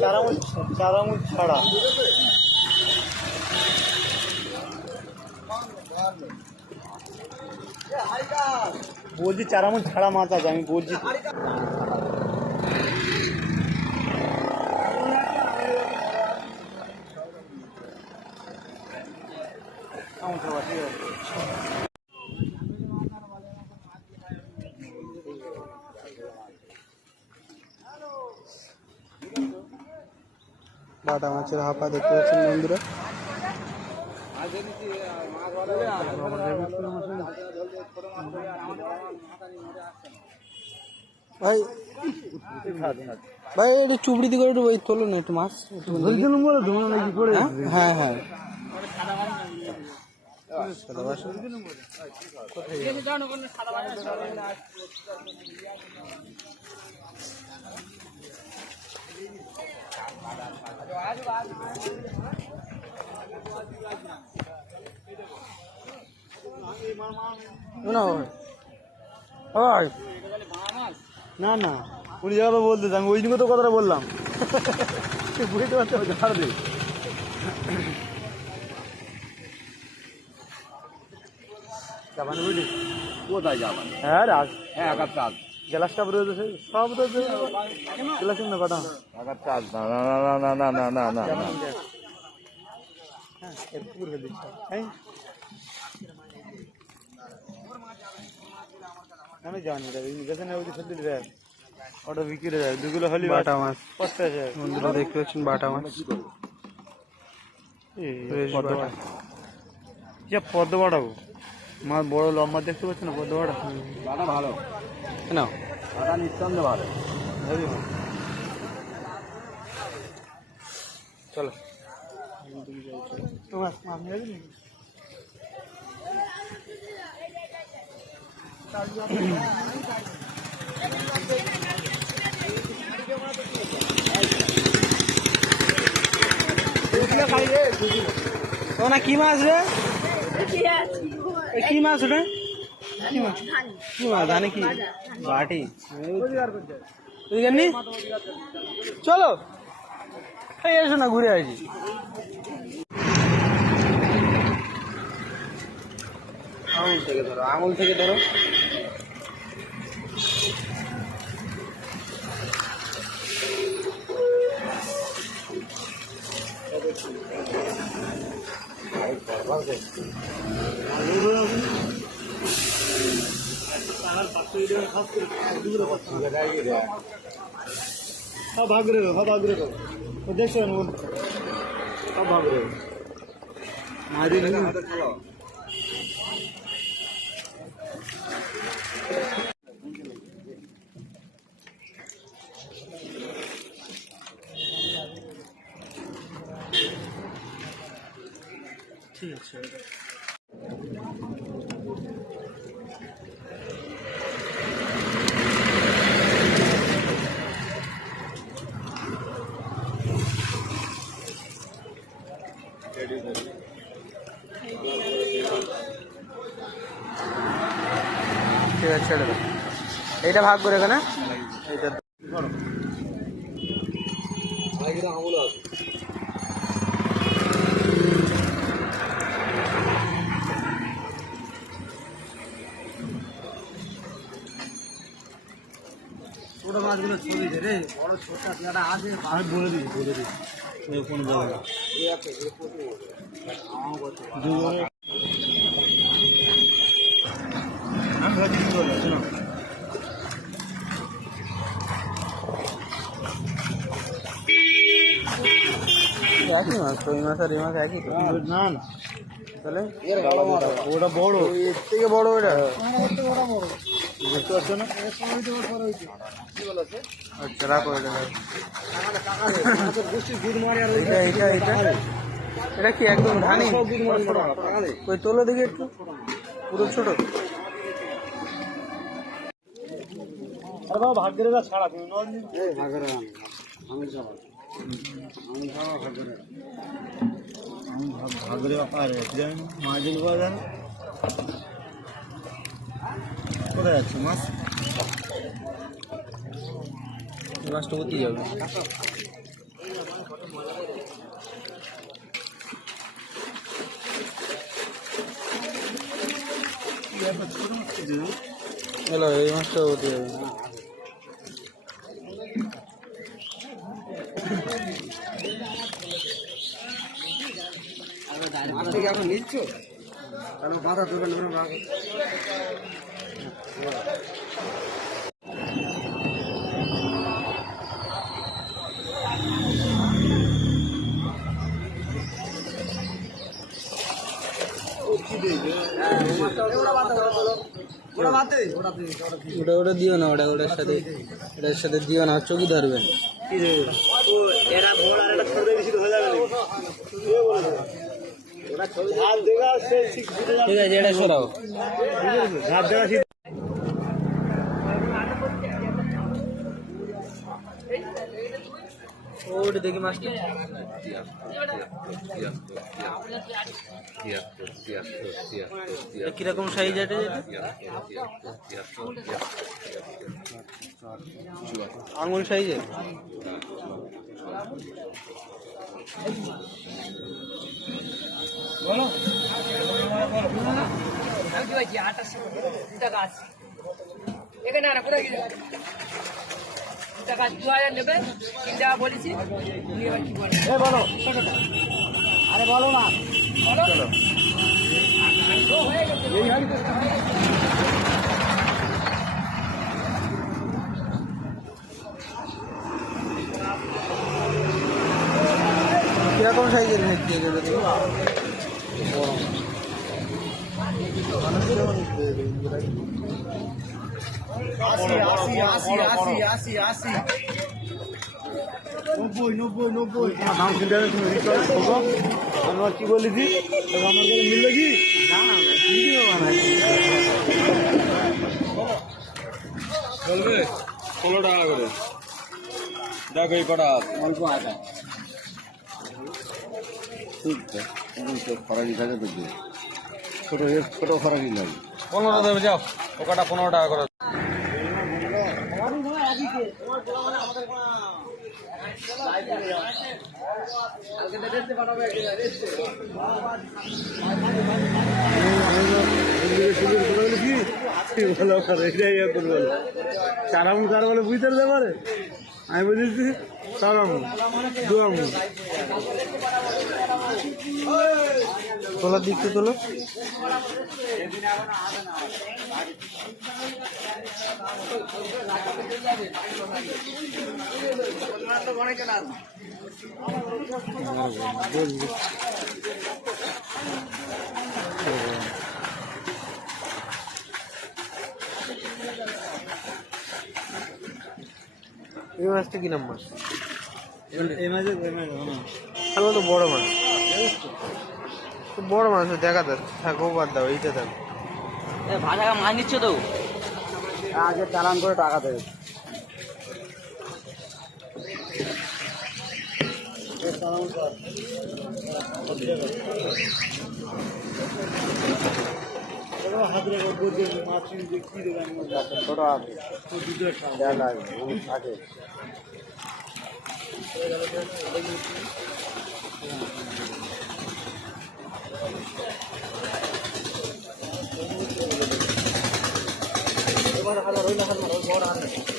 চার আঙুল ছাড়া বলছি, 4 আঙুল ছাড়া মাছ আছে, আমি বলছি। বাটা মাছের হাপা দেখতে পাচ্ছেন বন্ধুরা। ভাই ভাই একটু চুবড়ি দিকে একটু ওই তোলো না, একটু মাছ। হ্যাঁ হ্যাঁ না না, উনি জায়গাটা বলতে আমি ওই দিকে তো কথাটা বললাম। বুঝতে পারছো, ঝাড় দে। যাবানি বুঝলি কোথায় যাবান? হ্যাঁ রাজ, হ্যাঁ একার চাঁদ গ্লাস কাপ রয়েছে, সব রয়েছে গ্লাস না কটা একার চাঁদ। না না না না না না না না, হ্যাঁ একটু করে দিচ্ছি। আমি জানি যেখানে ওই সত্যি দেয় ওটা বিক্রি যায় 2 কিলো হলি বাটা মাছ কষ্ট আছে বন্ধুরা দেখতে পাচ্ছেন। বাটা মাছ পদ্ম বাড়াবো মাছ, বড় লম্বা দেখতে পাচ্ছ না পদ্ম বাড়া। বাটা ভালো না, বাটা নিঃসন্দেহে ভালো। চলো না কি মাছ রে? কি মাছ রে? কি মাছ? কি মাছ জানি কি? বাটি চলো এসো না, ঘুরে আসি। আঙুল থেকে ধরো, আঙুল থেকে ধরো। সব ভাগ রে, সব ভাগ রে, দেখছো সব ভাগ রে মাঝে ঠিক আছে। ঠিক আছে, ছেড়ে দাও। এইটা ভাগ করে এখানে এইটা ছোট মাছগুলো ছবি দে রে, বড় ছোট আছে আমি বলে দিই কোনো জায়গা একই মাছ, ওই মাছ আর এই মাছ একই তো। না না, তাহলে ওটা বড়, এর থেকে বড় ওইটা দেখতে পাচ্ছ না? আচ্ছা রাখো এটা। এটা এটা কি একদম ধানি? ওই তোলো দেখি একটু, পুরো ছোট। ভাগ্যের ছাড়া তুমি ভাগ্যের ব্যাপার মাছগুলো পাওয়া যায় না। কোথায় যাচ্ছে মাছ? মাছটা উঠে যাবে। হ্যালো, এই মাছটা উঠে যাবে। এখন নিচ্ছ মাথা দোকান ওটা দিও না, ওটার সাথে দিও না, চোখই ধরবেন। ঠিক আছে, এটা সরাও। ওটা দেখি মাছটা কিরকম সাইজ আছে, আঙুল সাইজে। বলো টাকা 2000 নেবে, 3 টাকা বলেছি। বলো, আরে বলো না, চলো। কিরকম সাইজের ভেটকি এগুলো? আমার কি বলেছি আমার মিললে কি চলবে? 16 টাকা করে দেখো, এই কটা অল্প আটা খরাকি থাকে তো ছোট ছোট খরাকি লাগে। 15 দেবে, যাও ও কটা 15 টাকা করে। চারামুন কার বলে বুঝতে পারে, আমি বলেছি চারামুন দুয়ামুন। তোলার দিকটা তোলো। এই মাছটা কি নাম মাছ? এই মাঝে তাহলে তো বড় মাছ, বড় মাছ দেখা যাক। থাকো, বাদ দাও, এইটা থাক। ভাজা মাছ নিচ্ছ তো, আগে চালান করে টাকা দেবে। ছোট আছে থাকে। এবার হাজার